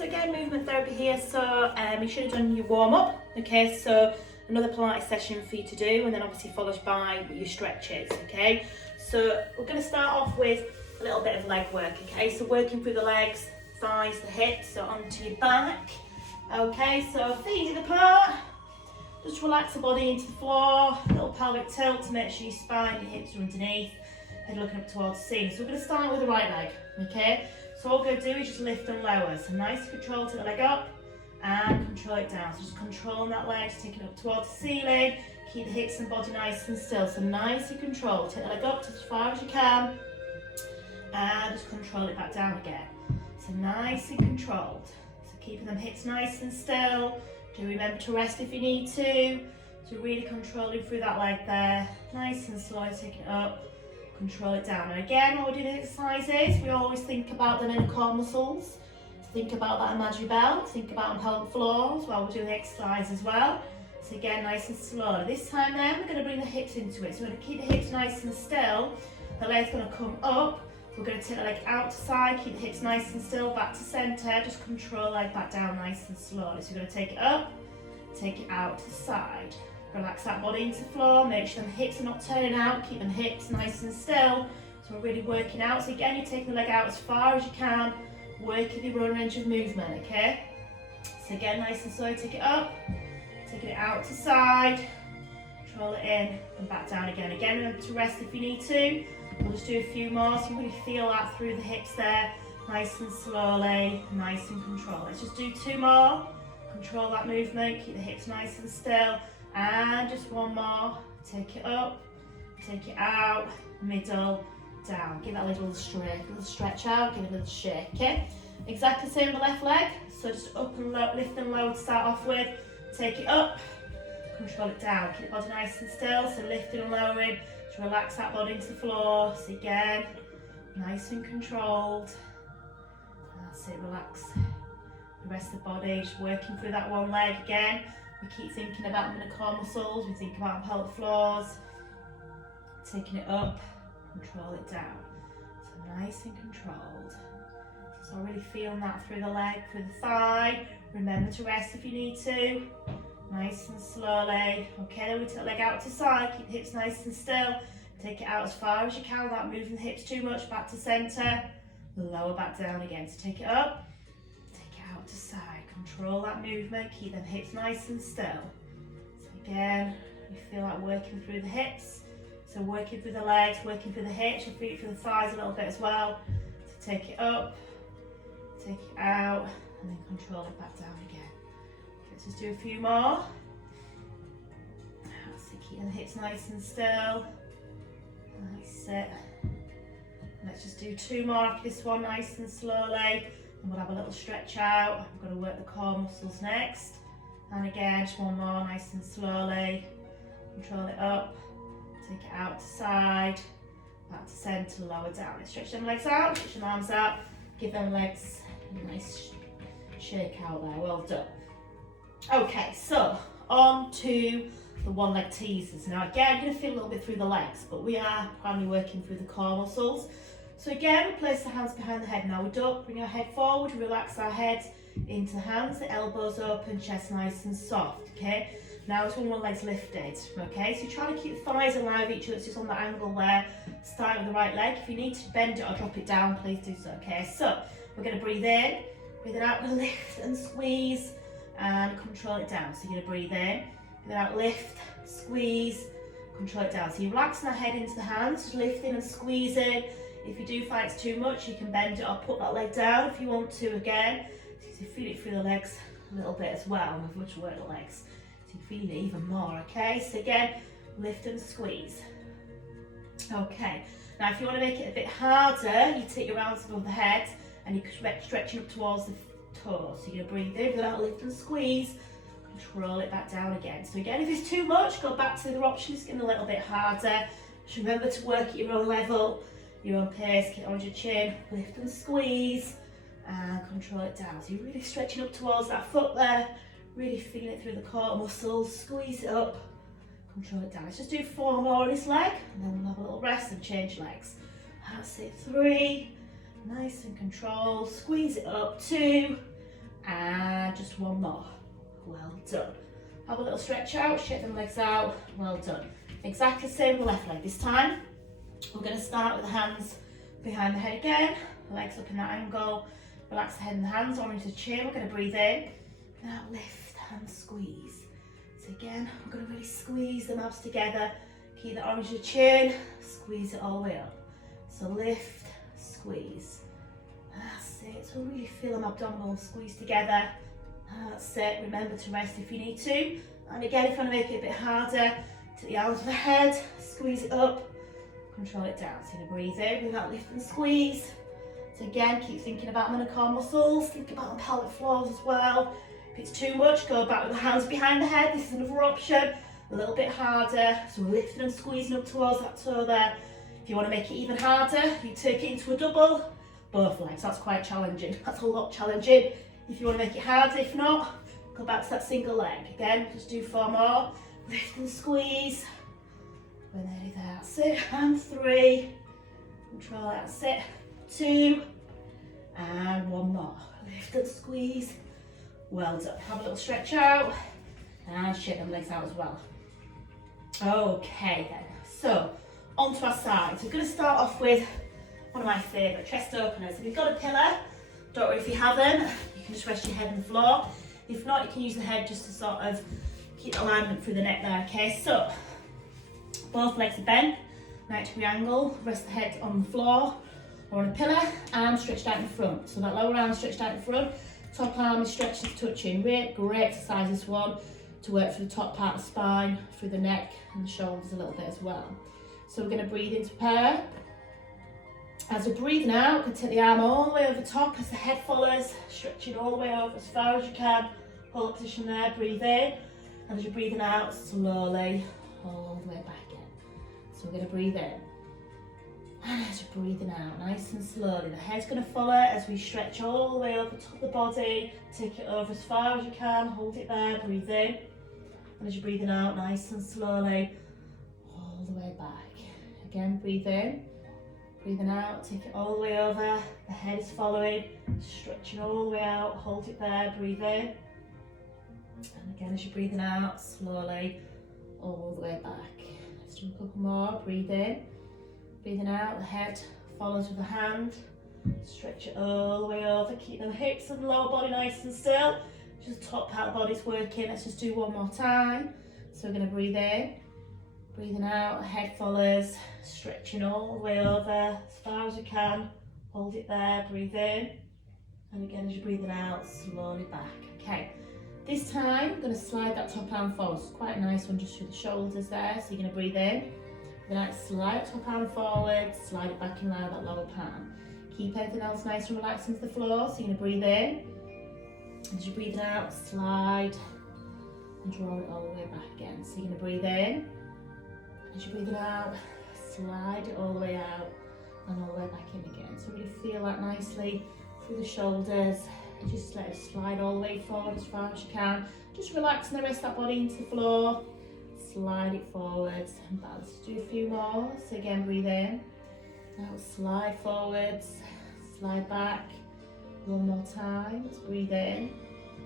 so again, movement therapy here. So you should have done your warm up. Okay, so another Pilates session for you to do, and then obviously followed by your stretches. Okay, so we're going to start off with a little bit of leg work. Okay, so working through the legs, thighs, the hips, so onto your back. Okay, so feet either apart. Just relax the body into the floor, a little pelvic tilt to make sure your spine, your hips are underneath, head looking up towards the ceiling. So we're going to start with the right leg, okay? So all we're going to do is just lift and lower. So nice control, take the leg up and control it down. So just controlling that leg, just take it up towards the ceiling, keep the hips and body nice and still. So nice and controlled, take the leg up to as far as you can and just control it back down again. So nice and controlled. So keeping them hips nice and still. Do remember to rest if you need to. So really controlling through that leg there. Nice and slow, take it up, control it down. And again, when we do the exercises, we always think about them in the core muscles. So think about that imaginary belt, think about on pelvic floors while we're doing the exercise as well. So again, nice and slow. This time then, we're going to bring the hips into it. So we're going to keep the hips nice and still. The leg's going to come up. We're going to take the leg out to side, keep the hips nice and still, back to centre, just control the leg back down nice and slowly. So we're going to take it up, take it out to the side. Relax that body into the floor, make sure the hips are not turning out, keep them hips nice and still. So we're really working out. So again, you're taking the leg out as far as you can, working your own range of movement, okay? So again, nice and slow, take it up, taking it out to side, control it in and back down again. Again, remember to rest if you need to. We'll just do a few more so you really feel that through the hips there, nice and slowly, nice and controlled. Let's just do two more. Control that movement, keep the hips nice and still, and just one more. Take it up, take it out, middle, down. Give that leg a little stretch out, give it a little shake, okay? Exactly the same with the left leg. So just up and low, lift and low to start off with. Take it up, control it down. Keep the body nice and still, so lifting and lowering. Just relax that body into the floor. So again, nice and controlled. That's it, relax the rest of the body, just working through that one leg again. We keep thinking about them in the core muscles, we think about pelvic floors, taking it up, control it down. So nice and controlled. So really feeling that through the leg, through the thigh. Remember to rest if you need to. Nice and slowly. Okay, then we take the leg out to side, keep the hips nice and still. Take it out as far as you can without moving the hips too much, back to centre. Lower back down again. So take it up, take it out to side. Control that movement, keep them hips nice and still. So again, you feel like working through the hips. So working through the legs, working through the hips, your feet through the thighs a little bit as well. So take it up, take it out, and then control it back down again. Let's just do a few more. So keep the hips nice and still. Nice it. Let's just do two more after this one, nice and slowly. And we'll have a little stretch out. We're going to work the core muscles next. And again, just one more, nice and slowly. Control it up. Take it out to side. Back to centre, lower down. Let's stretch them legs out, stretch them arms out. Give them legs a nice shake out there. Well done. Okay, so on to the one leg teasers. Now again, you're going to feel a little bit through the legs, but we are primarily working through the core muscles. So again, we place the hands behind the head. Now we don't bring our head forward, relax our head into the hands, the elbows open, chest nice and soft, okay? Now it's when one leg's lifted, okay? So you're trying to keep the thighs alive, each other, it's just on the angle there. Start with the right leg. If you need to bend it or drop it down, please do so, okay? So we're going to breathe in, breathe it out, lift and squeeze, and control it down. So you're going to breathe in, breathe it out, lift, squeeze, control it down. So you're relaxing the head into the hands, just lifting and squeezing. If you do find it's too much, you can bend it or put that leg down if you want to again. So you feel it through the legs a little bit as well, and we've much work the legs. So you feel it even more, okay? So again, lift and squeeze. Okay, now if you want to make it a bit harder, you take your arms above the head and you're stretching up towards the toes. So you're going to breathe in, without lift and squeeze, control it back down again. So again, if it's too much, go back to the other option, it's getting a little bit harder. Just remember to work at your own level, your own pace, keep it on your chin, lift and squeeze, and control it down. So you're really stretching up towards that foot there, really feeling it through the core muscles, squeeze it up, control it down. Let's just do four more on this leg, and then we'll have a little rest and change legs. That's it, 3, nice and controlled, squeeze it up, 2, And just one more. Well done. Have a little stretch out, shake them legs out. Well done. Exactly the same with the left leg. This time, we're going to start with the hands behind the head again. Legs up in that angle. Relax the head and the hands on into the chin. We're going to breathe in. Now lift and squeeze. So again, we're going to really squeeze the abs together. Keep the arms to the chin. Squeeze it all the way up. So lift, squeeze. That's it. So really feel them abdominals squeeze together. That's it. Remember to rest if you need to. And again, if you want to make it a bit harder, take the arms to the head, squeeze it up, control it down. So you're going to breathe in with that lift and squeeze. So again, keep thinking about the core muscles, think about the pelvic floors as well. If it's too much, go back with the hands behind the head. This is another option, a little bit harder. So we're lifting and squeezing up towards that toe there. If you want to make it even harder, you take it into a double, both legs. That's quite challenging. That's a lot challenging. If you want to make it harder, if not, go back to that single leg. Again, just do 4 more. Lift and squeeze. We're nearly there. That's it. And 3. Control it. That's it. 2. And 1 more. Lift and squeeze. Well done. Have a little stretch out. And shake them legs out as well. Okay then. So, onto our sides. We're going to start off with one of my favourite chest openers. If you've got a pillow, don't worry if you haven't, you can just rest your head on the floor. If not, you can use the head just to sort of keep alignment through the neck there, okay? So, both legs are bent, 90-degree angle, rest the head on the floor or on a pillow, arms stretched out in front. So that lower arm stretched out in front, top arm is stretched and touching. Great exercise this one to work through the top part of the spine, through the neck and the shoulders a little bit as well. So we're going to breathe in to prepare. As we're breathing out, you can take the arm all the way over the top as the head follows, stretching all the way over as far as you can. Hold position there, breathe in. And as you're breathing out, slowly, all the way back in. So we're going to breathe in. And as you're breathing out, nice and slowly, the head's going to follow as we stretch all the way over the top of the body. Take it over as far as you can, hold it there, breathe in. And as you're breathing out, nice and slowly, all the way back. Again, breathe in. Breathing out, take it all the way over, the head is following, stretching all the way out, hold it there, breathe in. And again, as you're breathing out, slowly, all the way back. Let's do a couple more, breathe in. Breathing out, the head follows with the hand, stretch it all the way over, keep the hips and the lower body nice and still. Just the top part of the body's working, let's just do one more time. So we're going to breathe in. Breathing out, head follows, stretching all the way over as far as you can. Hold it there, breathe in. And again, as you're breathing out, slowly back. Okay, this time, I'm going to slide that top arm forward. It's quite a nice one just through the shoulders there. So you're going to breathe in. Then slide top arm forward, slide it back in line with that lower palm. Keep everything else nice and relaxed into the floor. So you're going to breathe in. As you're breathing out, slide and draw it all the way back again. So you're going to breathe in. As you're breathing out, slide it all the way out and all the way back in again. So really feel that nicely through the shoulders. Just let it slide all the way forward as far as you can. Just relaxing the rest of that body into the floor. Slide it forwards and balance. Do a few more. So again, breathe in. Now slide forwards, slide back. One more time. Let's breathe in.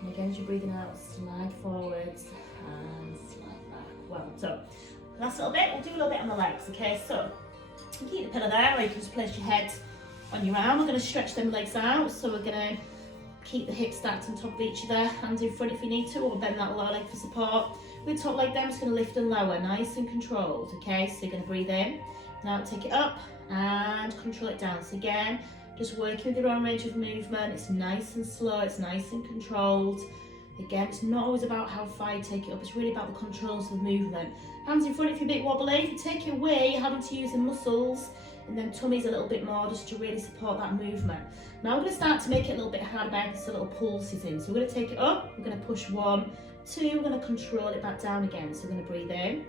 And again, as you're breathing out, slide forwards and slide back. Well done. Last little bit, we'll do a little bit on the legs, okay? So, you keep the pillow there, or you can just place your head on your arm. We're going to stretch them legs out, so we're going to keep the hips stacked on top of each other, hands in front if you need to, or bend that lower leg for support. With the top leg down, I'm just going to lift and lower, nice and controlled, okay? So you're going to breathe in, now take it up, and control it down. So again, just working with your own range of movement. It's nice and slow, it's nice and controlled. Again, it's not always about how far you take it up, it's really about the controls of movement. Hands in front if you're a bit wobbly. If you take it away, you're having to use the muscles and then tummies a little bit more just to really support that movement. Now we're going to start to make it a little bit harder by adding some little pulses in. So we're going to take it up, we're going to push 1, 2, we're going to control it back down again. So we're going to breathe in,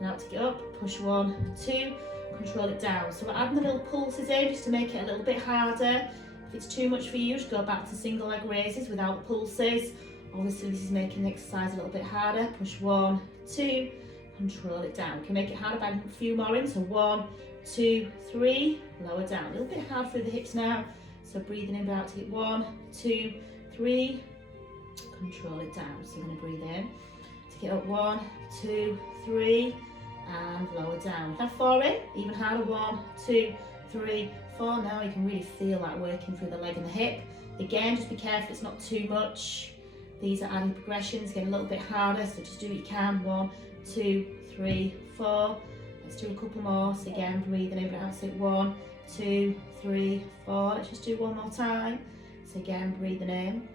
now take it up, push 1, 2, control it down. So we're adding the little pulses in just to make it a little bit harder. If it's too much for you, just go back to single leg raises without the pulses. Obviously this is making the exercise a little bit harder. Push 1, 2, control it down. You can make it harder by a few more in. So 1, 2, 3, lower down. A little bit hard through the hips now. So breathing in, out to get 1, 2, 3, control it down. So you're going to breathe in, take it up 1, 2, 3, and lower down. Now 4 in, even harder, 1, 2, 3, 4. Now you can really feel that working through the leg and the hip. Again, just be careful it's not too much. These are adding progressions, get a little bit harder, so just do what you can. 1, 2, 3, 4. Let's do a couple more. So again, breathing in, out, sit 1, 2, 3, 4. Let's just do one more time. So again, breathing in,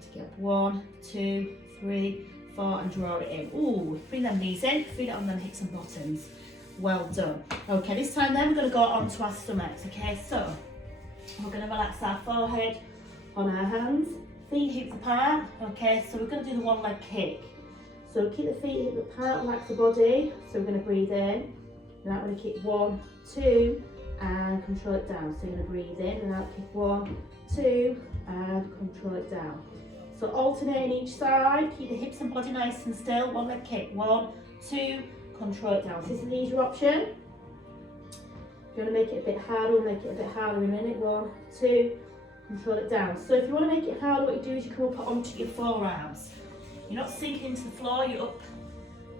take it up 1, 2, 3, 4, and draw it in. Ooh, bring them knees in, feel it on them hips and bottoms. Well done. Okay, this time then we're going to go on to our stomachs. Okay, so we're going to relax our forehead on our hands, feet hips apart. Okay, so we're going to do the one leg kick. So keep the feet hip apart, relax the body. So we're going to breathe in, and I'm going to kick 1, 2, and control it down. So you're going to breathe in, and out, kick 1, 2, and control it down. So alternate each side, keep the hips and body nice and still. One leg kick, 1, 2, control it down. So this is an easier option. If you want to make it a bit harder, we'll make it a bit harder in a minute. 1, 2, control it down. So if you want to make it harder, what you do is you come up onto your forearms. You're not sinking into the floor, you're up,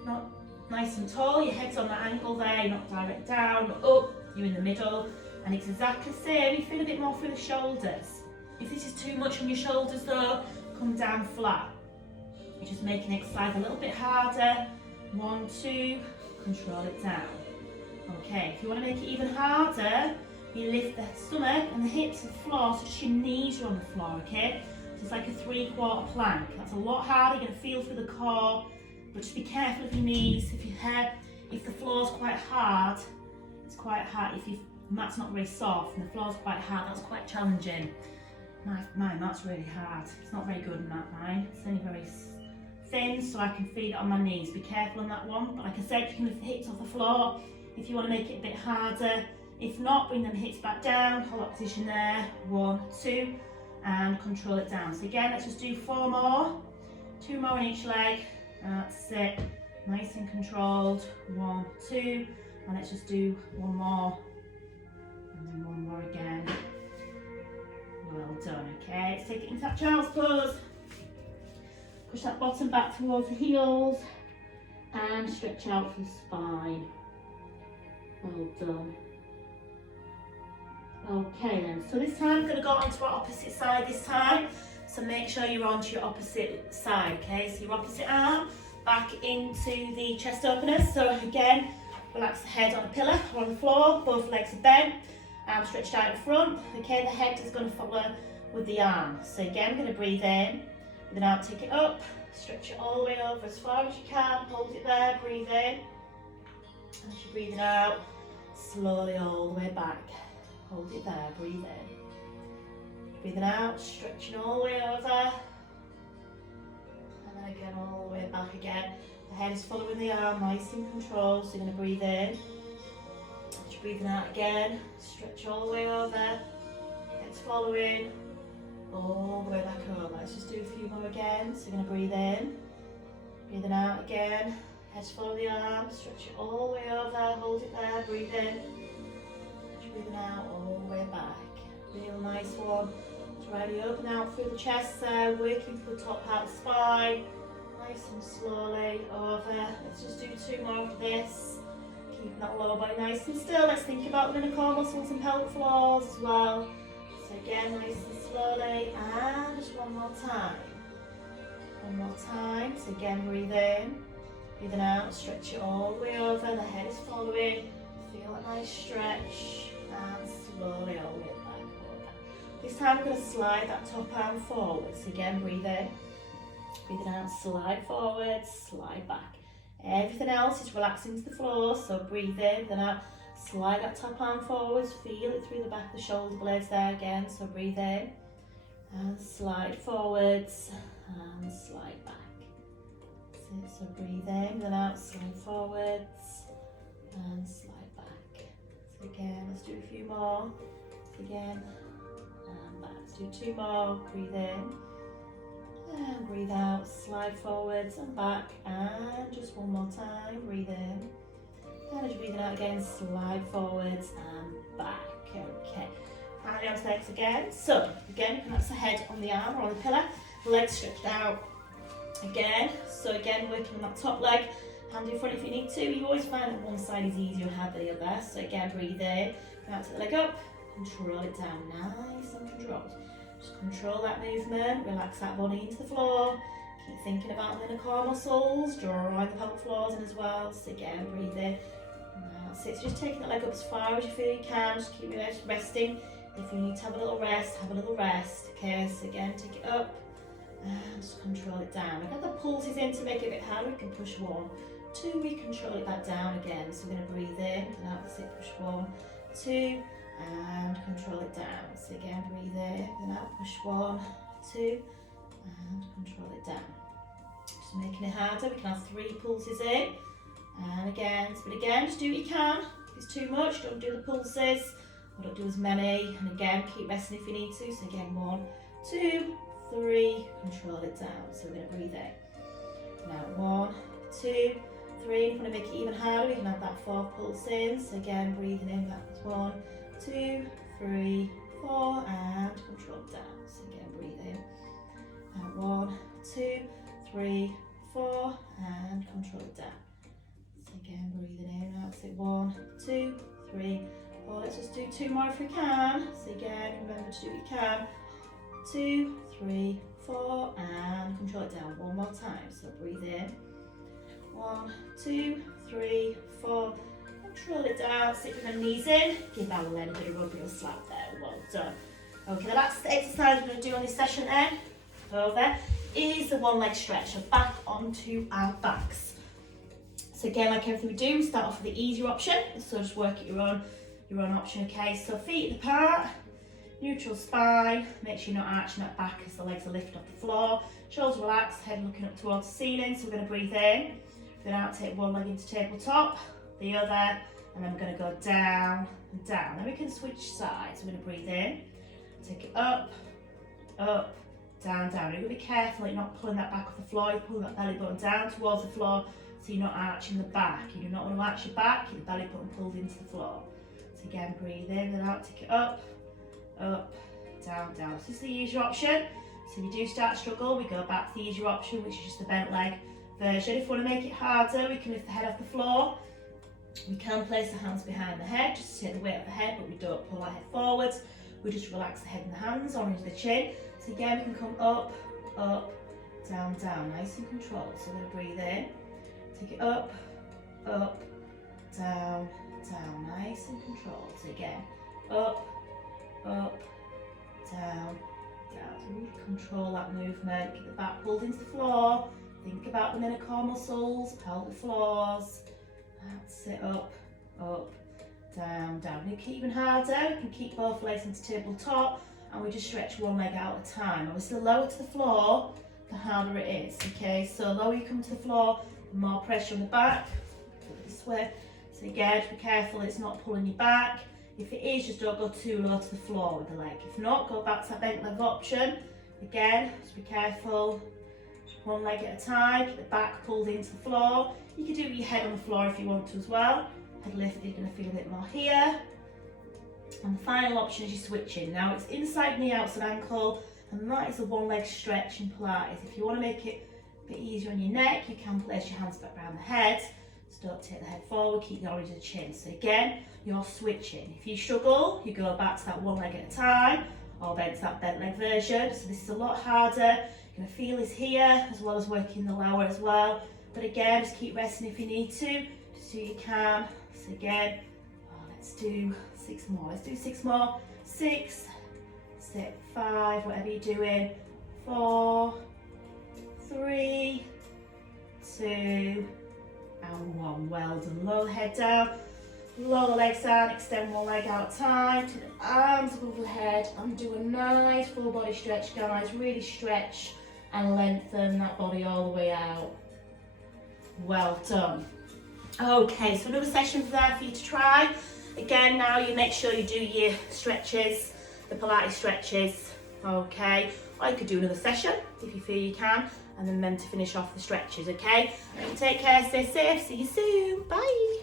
not nice and tall, your head's on that angle there, you're not direct down, you're up, you're in the middle, and it's exactly the same. You feel a bit more through the shoulders. If this is too much on your shoulders though, come down flat. You're just making the exercise a little bit harder. 1, 2, control it down. Okay, if you want to make it even harder, you lift the stomach and the hips to the floor, so just your knees are on the floor, okay? So it's like a 3/4 plank. That's a lot harder, you're going to feel through the core, but just be careful of your knees. If the floor's quite hard, it's quite hard. If your mat's not very soft and the floor's quite hard, that's quite challenging. Mine, that's really hard. It's not very good in that, mine. It's only very thin, so I can feel it on my knees. Be careful on that one. But like I said, you can lift the hips off the floor if you want to make it a bit harder. If not, bring them hips back down, hold that position there. 1, 2, and control it down. So again, let's just do 4 more. 2 more on each leg. That's it. Nice and controlled. 1, 2, and let's just do 1 more. And then 1 more again. Well done, okay. Let's take it into that child's pose. Push that bottom back towards the heels and stretch out for the spine. Well done. Okay then, so this time we're going to go onto our opposite side this time. So make sure you're onto your opposite side, okay? So your opposite arm back into the chest openers. So again, relax the head on a pillar or on the floor, both legs are bent. Arm stretched out in front. Okay, the head is going to follow with the arm. So again, we're going to breathe in, then out, take it up, stretch it all the way over as far as you can, hold it there, breathe in. And as you're breathing out, slowly all the way back. Hold it there, breathe in. Breathing out, stretching all the way over. And then again, all the way back again. The head is following the arm, nice and controlled. So you're going to breathe in. As you're breathing out again, stretch all the way over. Head's following. All the way back over. Let's just do a few more again. So you're going to breathe in. Breathing out again. Head's follow the arm, stretch it all the way over. Hold it there, breathe in. Breathing out all the way back. Real nice one. Try to open out through the chest there, working through the top part of the spine. Nice and slowly over. Let's just do 2 more of this. Keep that lower body nice and still. Let's think about the inner core muscles and pelvic floors as well. So again, nice and slowly. And just 1 more time. 1 more time. So again, breathe in. Breathing out, stretch it all the way over. The head is following. Feel a nice stretch. And slowly all the way back. This time we're going to slide that top arm forwards. Again, breathe in. Breathing out, slide forward, slide back. Everything else is relaxing to the floor, so breathe in, then out, slide that top arm forwards, feel it through the back of the shoulder blades there again, so breathe in, and slide forwards, and slide back. So breathe in, then out, slide forwards, and slide back. So again, let's do a few more. So again, and back. Let's do 2 more. Breathe in, and breathe out. Slide forwards and back, and just 1 more time. Breathe in, and as you're breathing out again, slide forwards and back. Okay. Handy on the legs again. So again, you can that's the head on the arm or on the pillar, legs stretched out again. So again, working on that top leg, hand in front if you need to. You always find that one side is easier to have than the other. So again, breathe in, now take the leg up, control it down, nice and controlled. Just control that movement, relax that body into the floor. Keep thinking about the inner core muscles, drawing the pelvic floors in as well. So again, breathe in. That's it. So just taking that leg up as far as you feel you can. Just keep your legs resting. If you need to have a little rest, have a little rest. Okay, so again, take it up and just control it down. We've got the pulses in to make it a bit harder. We can push 1, 2, we control it back down again. So we're going to breathe in and out. That's it. Push 1, 2, and control it down. So again, breathe in and out. Push 1, 2, and control it down. Just making it harder. We can have 3 pulses in. And again, but again, just do what you can. If it's too much, don't do the pulses, or don't do as many. And again, keep resting if you need to. So again, 1, 2, 3, control it down. So we're going to breathe in. Now 1, 2, 3. If you want to make it even harder, we can have that 4th pulse in. So again, breathing in, that was 1, 2, 3, 4, and control it down. So again, breathe in. Now 1, 2, 3, 4, and control it down. So again, breathing in, that's it, 1, 2, 3, 4. Let's just do 2 more if we can. So again, remember to do what you can. 2, 3, 4, and control it down. One more time. So breathe in. 1, 2, 3, 4. Control it down. Sit with the knees in. Give our leg a bit of rub or slap there. Well done. Okay, the last exercise we're going to do on this session then, over, is the one leg stretch. So back onto our backs. So again, like everything we do, we start off with the easier option. So just work at your own option, okay? So feet apart, neutral spine, make sure you're not arching that back as the legs are lifted off the floor. Shoulders relaxed, head looking up towards the ceiling. So we're going to breathe in, then out, take one leg into tabletop, the other, and then we're going to go down and down. Then we can switch sides. We're going to breathe in, take it up, up, down, down. You're going to be careful that you're not pulling that back off the floor. You're pulling that belly button down towards the floor, so you're not arching the back. You do not want to arch your back, your belly button pulled into the floor. So again, breathe in and out, take it up, up, down, down. So this is the easier option. So if you do start to struggle, we go back to the easier option, which is just the bent leg version. If we want to make it harder, we can lift the head off the floor. We can place the hands behind the head, just to take the weight of the head, but we don't pull our head forwards. We just relax the head and the hands on into the chin. So again, we can come up, up, down, down, nice and controlled. So we're going to breathe in, take it up, up, down, down, nice and controlled. So again, up, up, down, down. So really control that movement. Keep the back pulled into the floor. Think about the inner core muscles, pelvic floors. That's it, up, up, down, down. We keep even harder. You can keep both legs into tabletop, and we just stretch one leg out at a time. Obviously, the lower to the floor, the harder it is. Okay, so the lower you come to the floor, the more pressure on the back. Put it this way. So again, just be careful it's not pulling you back. If it is, just don't go too low to the floor with the leg. If not, go back to that bent leg option. Again, just be careful. Just one leg at a time. Keep the back pulled into the floor. You can do it with your head on the floor if you want to as well. Head lifted, you're going to feel a bit more here. And the final option is your switching. Now it's inside knee, outside ankle, and that is a one leg stretch in Pilates. If you want to make it a bit easier on your neck, you can place your hands back around the head. So don't take the head forward, keep the origin of the chin. So again, you're switching. If you struggle, you go back to that one leg at a time, or then to that bent leg version. So this is a lot harder. You're going to feel this here, as well as working the lower as well. But again, just keep resting if you need to, just so you can. So again, let's do 6 more. Let's do 6 more. 6, 5, whatever you're doing. 4, 3, 2, and 1. Well done. Lower the head down, lower the legs down, extend one leg out at a time, take the arms above the head, and do a nice full body stretch, guys. Really stretch and lengthen that body all the way out. Well done. Okay, so another session there for you to try. Again, now you make sure you do your stretches, the Pilates stretches, okay? Or you could do another session if you feel you can, and then to finish off the stretches, okay? Take care, stay safe, see you soon, bye.